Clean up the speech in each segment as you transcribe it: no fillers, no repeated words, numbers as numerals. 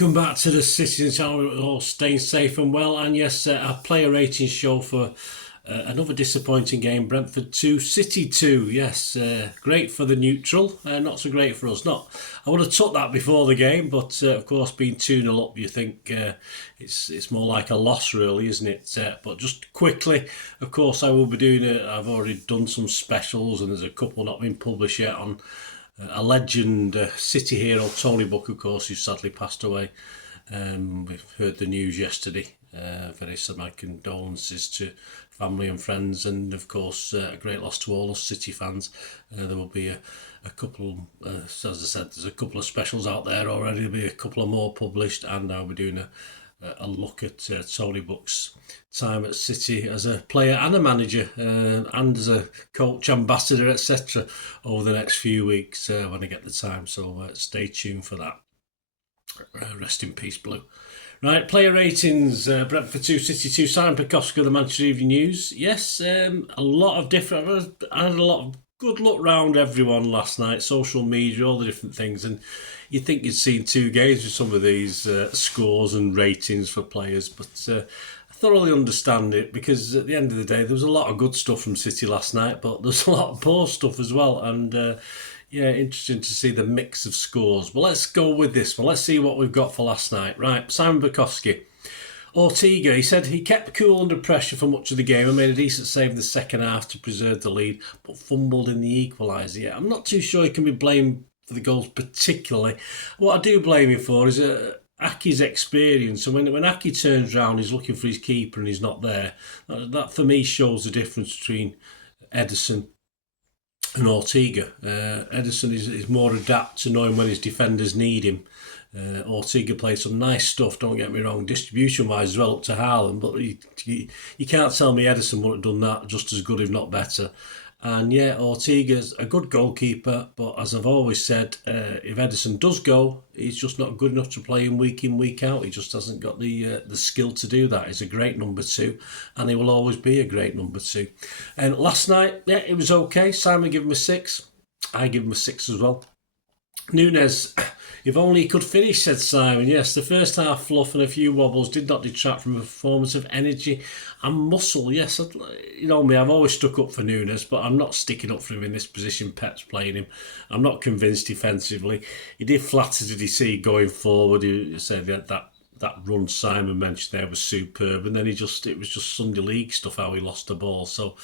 welcome back to the Citizen Channel. We're all staying safe and well. And yes, our player rating show for another disappointing game, Brentford 2, City 2. Yes, great for the neutral, not so great for us. I would have took that before the game, but of course, being 2-0 up, you think it's more like a loss, really, isn't it? But just quickly, of course, I will be doing it. I've already done some specials, and there's a couple not been published yet on a legend, City hero, Tony Buck, of course, who sadly passed away. We've heard the news yesterday. Very sad. My condolences to family and friends, and of course a great loss to all us City fans. There will be a couple, as I said, there's a couple of specials out there already. There'll be a couple of more published, and I'll be doing a look at Tony Buck's time at City as a player and a manager, and as a coach, ambassador, etc. over the next few weeks when I get the time. So stay tuned for that. Rest in peace, Blue. Right, player ratings, Brentford 2, City 2, Simon Bajkowski of the Manchester Evening News. Yes, a lot of different, I had a lot of good look round everyone last night, social media, all the different things, and you'd think you'd seen two games with some of these scores and ratings for players, but I thoroughly understand it, because at the end of the day, there was a lot of good stuff from City last night, but there's a lot of poor stuff as well, and yeah, interesting to see the mix of scores. Well, let's go with this one. Let's see what we've got for last night. Right, Simon Bajkowski. Ortega, he said he kept cool under pressure for much of the game and made a decent save in the second half to preserve the lead, but fumbled in the equaliser. Yeah, I'm not too sure he can be blamed for the goals particularly. What I do blame him for is Aki's experience. And when Aki turns round, he's looking for his keeper and he's not there. That for me shows the difference between Ederson and Ortega. Ederson is more adept to knowing when his defenders need him. Ortega played some nice stuff, don't get me wrong, distribution-wise as well, up to Haaland, but you can't tell me Ederson would have done that just as good, if not better. And yeah, Ortega's a good goalkeeper, but as I've always said, if Ederson does go, he's just not good enough to play him week in, week out. He just hasn't got the skill to do that. He's a great number two, and he will always be a great number two. And last night, yeah, it was okay. Simon gave him a 6. I give him a 6 as well. Nunes, if only he could finish, said Simon. Yes, the first half fluff and a few wobbles did not detract from a performance of energy and muscle. Yes, you know me, I've always stuck up for Nunes, but I'm not sticking up for him in this position Pep's playing him. I'm not convinced defensively. He did flatter to see going forward. He said that run Simon mentioned there was superb, and then it was just Sunday League stuff how he lost the ball. So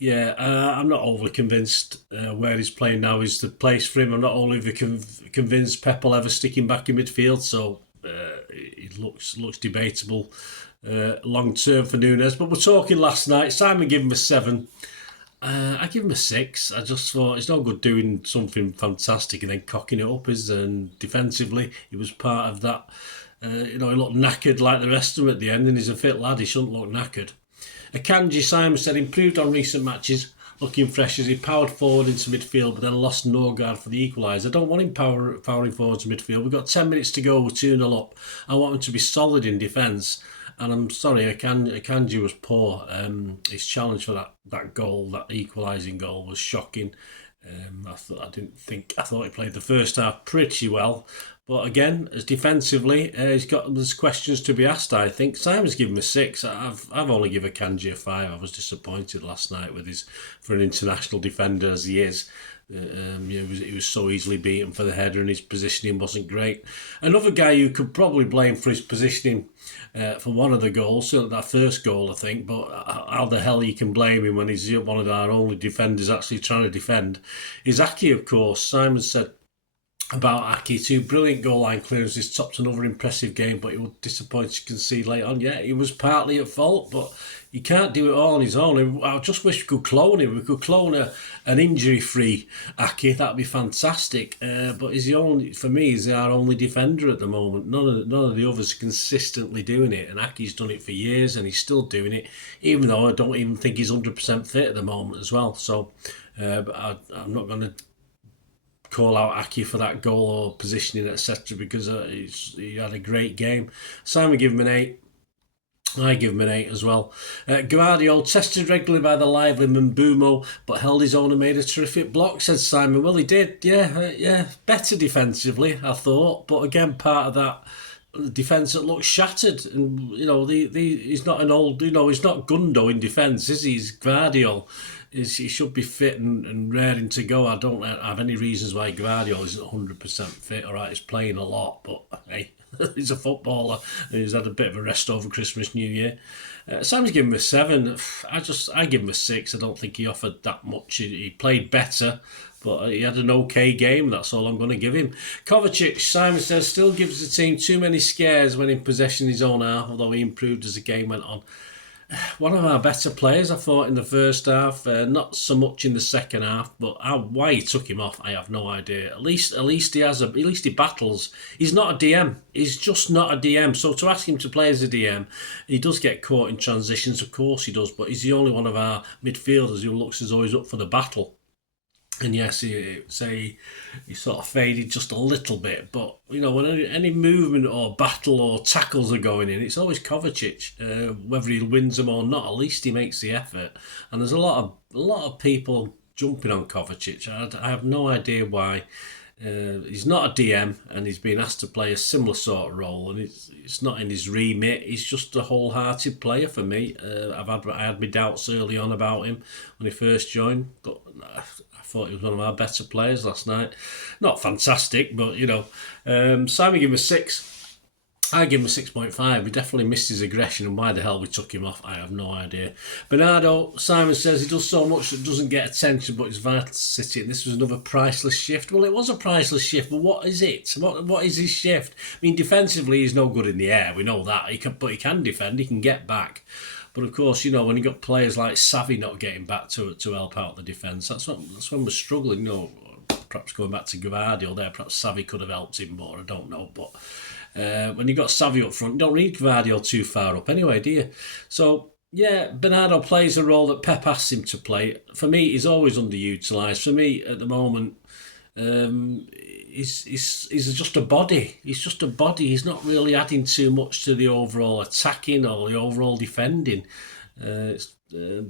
yeah, I'm not overly convinced where he's playing now is the place for him. I'm not overly convinced Pep will ever stick him back in midfield, so it looks debatable long term for Nunes. But we're talking last night. Simon gave him a 7. I give him a 6. I just thought it's no good doing something fantastic and then cocking it up. And defensively, he was part of that. He looked knackered like the rest of them at the end, and he's a fit lad. He shouldn't look knackered. Akanji, Simon said, improved on recent matches, looking fresh as he powered forward into midfield but then lost Norgard for the equaliser. I don't want him powering forward to midfield. We've got 10 minutes to go, we're 2-0 up. I want him to be solid in defence. And I'm sorry, Akanji was poor. His challenge for that goal, that equalising goal, was shocking. I thought he played the first half pretty well. But again, as defensively, there's questions to be asked, I think. Simon's given him a 6. I've only given Kanji a 5. I was disappointed last night for an international defender as he is. He was so easily beaten for the header, and his positioning wasn't great. Another guy you could probably blame for his positioning for one of the goals, certainly that first goal, I think, but how the hell you can blame him when he's one of our only defenders actually trying to defend, is Aki, of course. Simon said about Aki, 2 brilliant goal line clearances, topped another impressive game, but he was disappointed to concede late on. Yeah, he was partly at fault, but he can't do it all on his own. I just wish we could clone him. We could clone an injury-free Aki. That'd be fantastic. But for me, he's our only defender at the moment. None of the others are consistently doing it, and Aki's done it for years, and he's still doing it, even though I don't even think he's 100% fit at the moment as well. So but I'm not going to call out Aki for that goal or positioning, etc., because he had a great game. Simon gave him an 8. I give him an 8 as well. Guardiola tested regularly by the lively Mbumo, but held his own and made a terrific block, said Simon. Well, he did, yeah. Better defensively, I thought. But again, part of that defence that looks shattered. And he's not an old. He's not Gundo in defence, is he? He's Gvardiol. He should be fit and raring to go. I don't have any reasons why Gvardiol isn't 100% fit. All right, he's playing a lot, but hey, he's a footballer. He's had a bit of a rest over Christmas, New Year. Sam's given him a 7. I give him a 6. I don't think he offered that much. He played better, but he had an okay game. That's all I'm going to give him. Kovacic, Simon says, still gives the team too many scares when in possession of his own half, although he improved as the game went on. One of our better players, I thought, in the first half. Not so much in the second half, but why he took him off, I have no idea. At least he battles. He's not a DM. He's just not a DM. So to ask him to play as a DM, he does get caught in transitions. Of course he does, but he's the only one of our midfielders who looks as though he's up for the battle. And yes, he sort of faded just a little bit. But, when any movement or battle or tackles are going in, it's always Kovacic. Whether he wins them or not, at least he makes the effort. And there's a lot of people jumping on Kovacic. I have no idea why. He's not a DM, and he's been asked to play a similar sort of role, and it's not in his remit. He's just a wholehearted player for me. I had my doubts early on about him when he first joined, but I thought he was one of our better players last night. Not fantastic, but Simon gave him a 6. I give him a 6.5. He definitely missed his aggression, and why the hell we took him off, I have no idea. Bernardo, Simon says he does so much that doesn't get attention, but it's vital to City, and this was another priceless shift. Well, it was a priceless shift, but what is it? What is his shift? I mean, defensively, he's no good in the air. We know that. But he can defend. He can get back. But of course, when you got players like Xavi not getting back to help out the defence, that's when we're struggling. Perhaps going back to Gvardiol there, perhaps Xavi could have helped him more. I don't know, but. When you've got Xavi up front, you don't need Gvardiol too far up anyway, do you? So, yeah, Bernardo plays a role that Pep asks him to play. For me, he's always underutilised. For me, at the moment, he's just a body. He's just a body. He's not really adding too much to the overall attacking or the overall defending.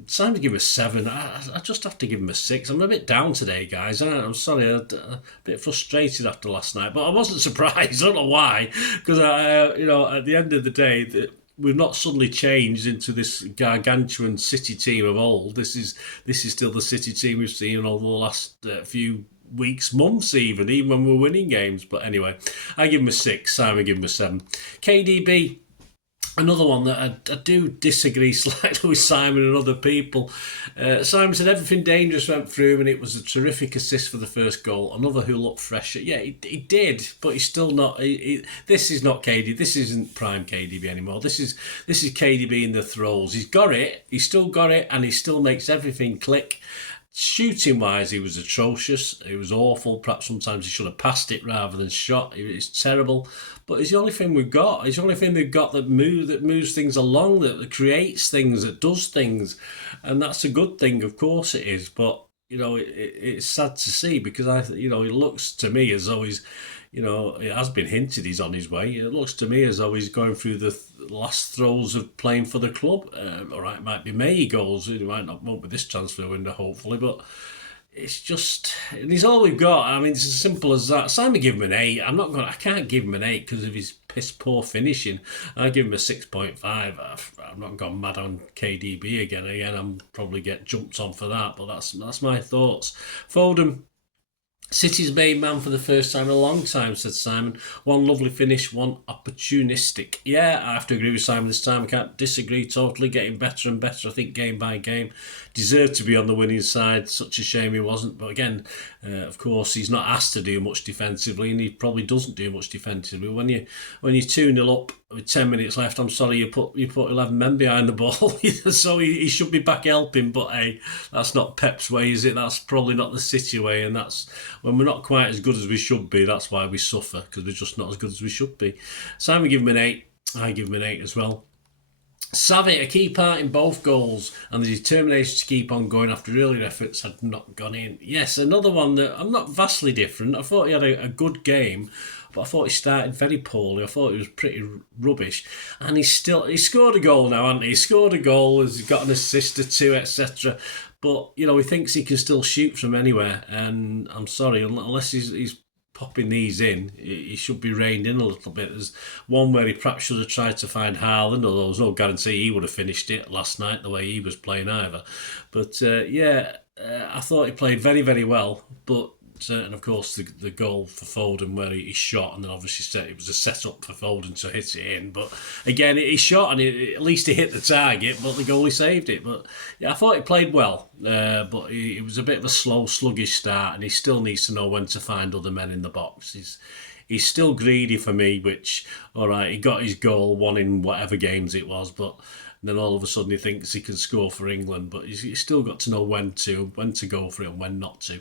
Time to give him a 7. I just have to give him a 6. I'm a bit down today, guys. I'm sorry, I'm a bit frustrated after last night, but I wasn't surprised. I don't know why, because at the end of the day, we've not suddenly changed into this gargantuan City team of old. This is still the City team we've seen over the last few weeks, months, even when we're winning games. But anyway, I give him a 6. Simon give him a 7. KDB. Another one that I do disagree slightly with Simon and other people. Simon said everything dangerous went through him and it was a terrific assist for the first goal. Another who looked fresher. Yeah, he did, but he's still not. This is not KDB. This isn't prime KDB anymore. This is KDB in the throws. He's got it. He's still got it, and he still makes everything click. Shooting wise, he was atrocious. It was awful. Perhaps sometimes he should have passed it rather than shot. It's terrible. But it's the only thing we've got. It's the only thing they've got that moves things along, that creates things, that does things, and that's a good thing. Of course it is. But it's sad to see, because it looks to me as though he's, it has been hinted he's on his way. It looks to me as though he's going through the last throes of playing for the club. All right, it might be May he goes. It won't be this transfer window, hopefully, but it's just, and he's all we've got. I mean, it's as simple as that. Simon give him an 8. I can't give him an 8 because of his piss poor finishing. I give him a 6.5. I've not gone mad on KDB again. I'm probably get jumped on for that, but that's my thoughts. Foden. City's main man for the first time in a long time, said Simon. One lovely finish, one opportunistic. Yeah, I have to agree with Simon this time. I can't disagree totally. Getting better and better, I think, game by game. Deserved to be on the winning side. Such a shame he wasn't. But again, of course, he's not asked to do much defensively, and he probably doesn't do much defensively. When you're 2-0 up with 10 minutes left, I'm sorry, you put 11 men behind the ball, so he should be back helping. But hey, that's not Pep's way, is it? That's probably not the City way, and that's when we're not quite as good as we should be. That's why we suffer, because we're just not as good as we should be. Simon give him an 8. I give him an 8 as well. Xavi, a key part in both goals, and the determination to keep on going after earlier efforts had not gone in. Yes, another one that I'm not vastly different. I thought he had a good game, but I thought he started very poorly. I thought he was pretty rubbish, and he scored a goal now, hasn't he? He scored a goal, he's got an assist or 2, etc. But he thinks he can still shoot from anywhere, and I'm sorry, unless he's popping these in, he should be reined in a little bit. There's one where he perhaps should have tried to find Haaland, although there's no guarantee he would have finished it last night the way he was playing either. But I thought he played very, very well. But and of course the goal for Foden where he shot, and then obviously it was a set up for Foden to hit it in. But again, he shot and at least he hit the target, but the goalie saved it. But yeah, I thought he played well, but it was a bit of a slow, sluggish start, and he still needs to know when to find other men in the box. He's still greedy for me, which, all right, he got his goal, won in whatever games it was, but then all of a sudden he thinks he can score for England, but he's still got to know when to go for it and when not to.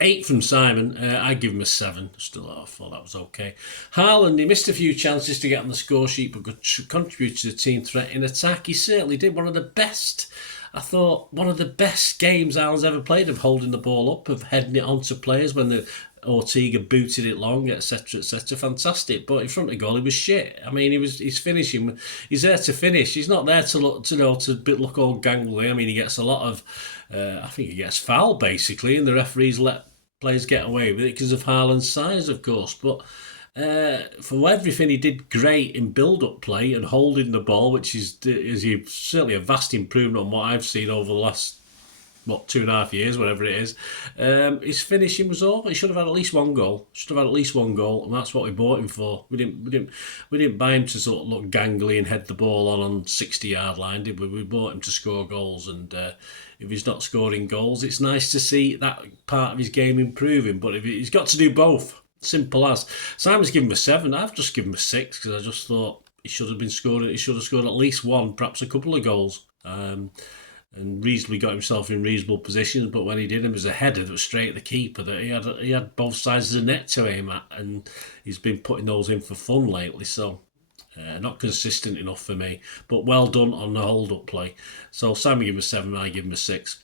8 from Simon. I give him a 7. Still, I thought that was okay. Haaland, he missed a few chances to get on the score sheet, but could contribute to the team threat in attack. He certainly did. One of the best, I thought, one of the best games Haaland's ever played, of holding the ball up, of heading it onto players when the Ortega booted it long, etc., etc. Fantastic, but in front of goal, he was shit. I mean, he's finishing. He's there to finish. He's not there to look to look all gangly. I mean, he gets a lot of. I think he gets fouled basically, and the referees let players get away with it because of Haaland's size, of course. But for everything, he did great in build-up play and holding the ball, which is certainly a vast improvement on what I've seen over the last 2.5 years, whatever it is. His finishing was over. He should have had at least one goal. And that's what we bought him for. We didn't buy him to sort of look gangly and head the ball on 60-yard line, did we? We bought him to score goals, and if he's not scoring goals, it's nice to see that part of his game improving. But if he's got to do both, simple as. Simon's given him a 7. I've just given him a 6 because I just thought he should have been scoring. He should have scored at least one, perhaps a couple of goals. And reasonably got himself in reasonable positions, but when he did, it was a header that was straight at the keeper that he had both sides of the net to aim at, and he's been putting those in for fun lately, so not consistent enough for me, but well done on the hold-up play. So Simon gave him a 7, I give him a 6.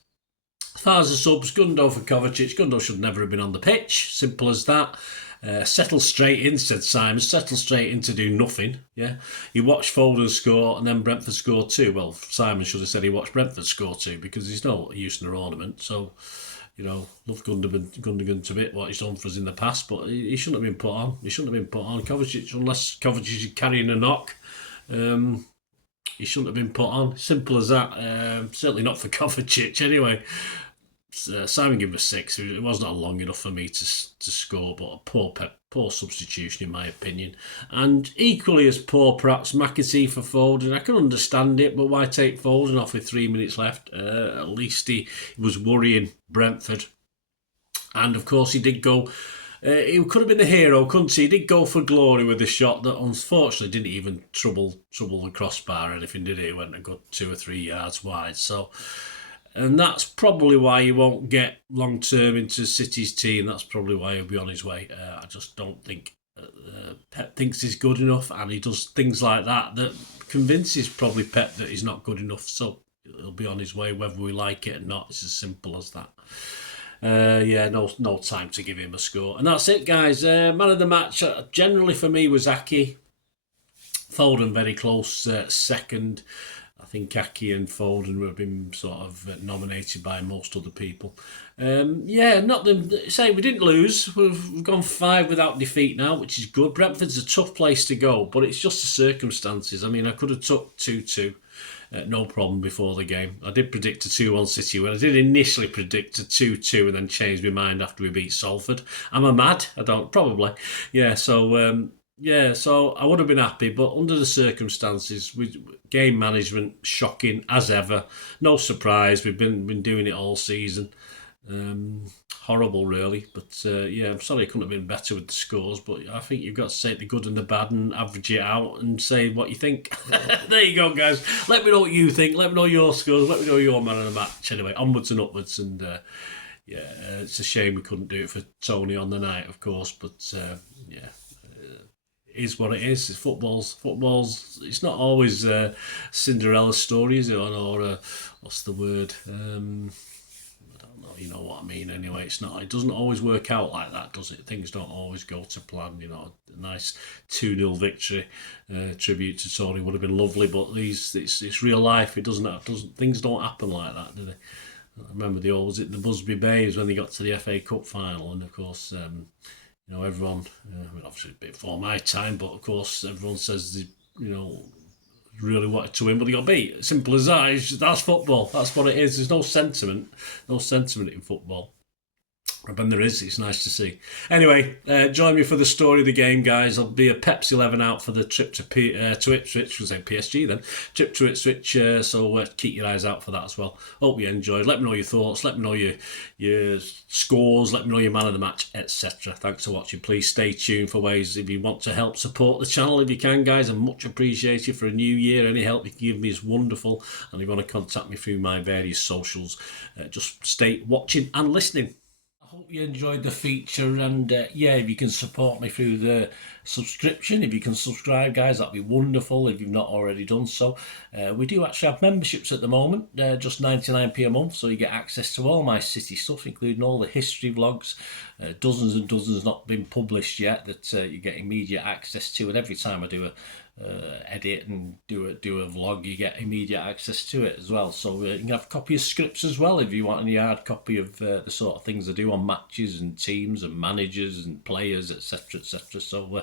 As far as the subs, Gundo for Kovacic. Gundo should never have been on the pitch, simple as that. Settle straight in, said Simon. Settle straight in to do nothing. Yeah, he watched Foden score and then Brentford score 2. Well, Simon should have said he watched Brentford score 2 because he's no use in an ornament. So, love Gundogan to bit what he's done for us in the past, but he shouldn't have been put on. Kovacic, unless Kovacic is carrying a knock. He shouldn't have been put on. Simple as that. Certainly not for Kovacic anyway. Simon gave him a 6. It was not long enough for me to score, but a poor substitution in my opinion. And equally as poor, perhaps, McAtee for Foden. I can understand it, but why take Foden off with 3 minutes left? At least he was worrying Brentford. And of course he did go. He could have been the hero, couldn't he? He did go for glory with a shot that unfortunately didn't even trouble the crossbar or anything, did it? It went a good 2 or 3 yards wide. So. And that's probably why he won't get long-term into City's team. That's probably why he'll be on his way. I just don't think Pep thinks he's good enough, and he does things like that convinces probably Pep that he's not good enough. So he'll be on his way whether we like it or not. It's as simple as that. No time to give him a score. And that's it, guys. Man of the match, generally for me, was Aki. Foden very close second. I think Aki and Foden have been sort of nominated by most other people. Not them. Say we didn't lose. We've gone 5 without defeat now, which is good. Brentford's a tough place to go, but it's just the circumstances. I mean, I could have took 2-2. No problem before the game. I did predict a 2-1 City when I did initially predict a 2-2 and then changed my mind after we beat Salford. Am I mad? I don't. Probably. Yeah, so I would have been happy, but under the circumstances, game management, shocking as ever. No surprise, we've been doing it all season. Horrible, really. But I'm sorry I couldn't have been better with the scores, but I think you've got to take the good and the bad and average it out and say what you think. There you go, guys. Let me know what you think. Let me know your scores. Let me know your man of the match. Anyway, onwards and upwards. And it's a shame we couldn't do it for Tony on the night, of course. But is what it is. It's football's. It's not always Cinderella story, is it? Or what's the word? I don't know. You know what I mean. Anyway, it's not. It doesn't always work out like that, does it? Things don't always go to plan. A nice 2-0 victory, tribute to Tony would have been lovely. But it's real life. It doesn't. Things don't happen like that, do they? I remember the old, was it the Busby Bays when they got to the FA Cup final, and of course, everyone, obviously a bit before my time, but of course everyone says they, really wanted to win, but they got beat. Simple as that. That's football. That's what it is. There's no sentiment in football. When there is, it's nice to see. Anyway, join me for the story of the game, guys. There'll be a Pepsi 11 out for the trip to Ipswich. We'll say PSG then. Trip to Ipswich, so keep your eyes out for that as well. Hope you enjoyed. Let me know your thoughts. Let me know your scores. Let me know your man of the match, etc. Thanks for watching. Please stay tuned for ways if you want to help support the channel. If you can, guys, I'm much appreciated for a new year. Any help you can give me is wonderful. And if you want to contact me through my various socials, just stay watching and listening. I hope you enjoyed the feature, and if you can support me through the subscription, if you can subscribe, guys, that'd be wonderful if you've not already done so. We do actually have memberships at the moment, just 99p a month, so you get access to all my city stuff, including all the history vlogs, dozens and dozens not been published yet that you get immediate access to, and every time I do a edit and do a vlog, you get immediate access to it as well. So you can have a copy of scripts as well if you want any hard copy of the sort of things I do on matches and teams and managers and players, etc, etc. So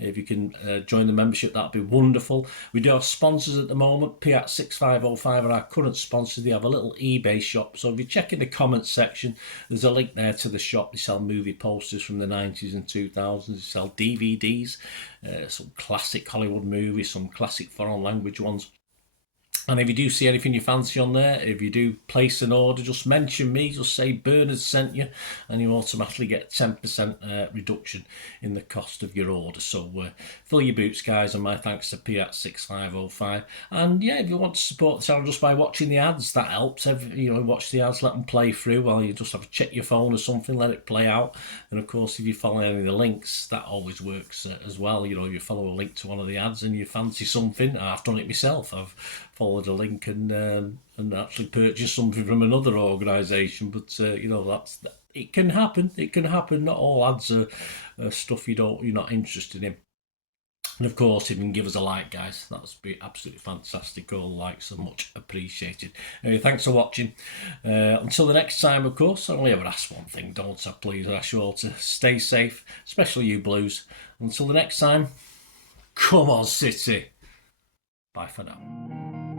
if you can join the membership, that'd be wonderful. We do have sponsors at the moment. Piat 6505 are our current sponsor. They have a little eBay shop, so if you check in the comments section, there's a link there to the shop. They sell movie posters from the 90s and 2000s. They sell DVDs, some classic Hollywood movies, some classic foreign language ones. And if you do see anything you fancy on there, if you do place an order, just mention me, just say Bernard sent you, and you automatically get 10% reduction in the cost of your order. So fill your boots, guys, and my thanks to Piat 6505. And if you want to support the channel just by watching the ads, that helps. Watch the ads, let them play through while you just have to check your phone or something, let it play out. And of course, if you follow any of the links, that always works as well. If you follow a link to one of the ads and you fancy something, I've done it myself. I've followed a link and actually purchased something from another organisation, but it can happen. It can happen. Not all ads are stuff you're not interested in. And of course, if you can give us a like, guys, that would be absolutely fantastic. All the likes are much appreciated. Anyway, thanks for watching. Until the next time, of course, I only ever ask one thing, don't I? Please, I ask you all to stay safe, especially you Blues. Until the next time, come on, City. Bye for now.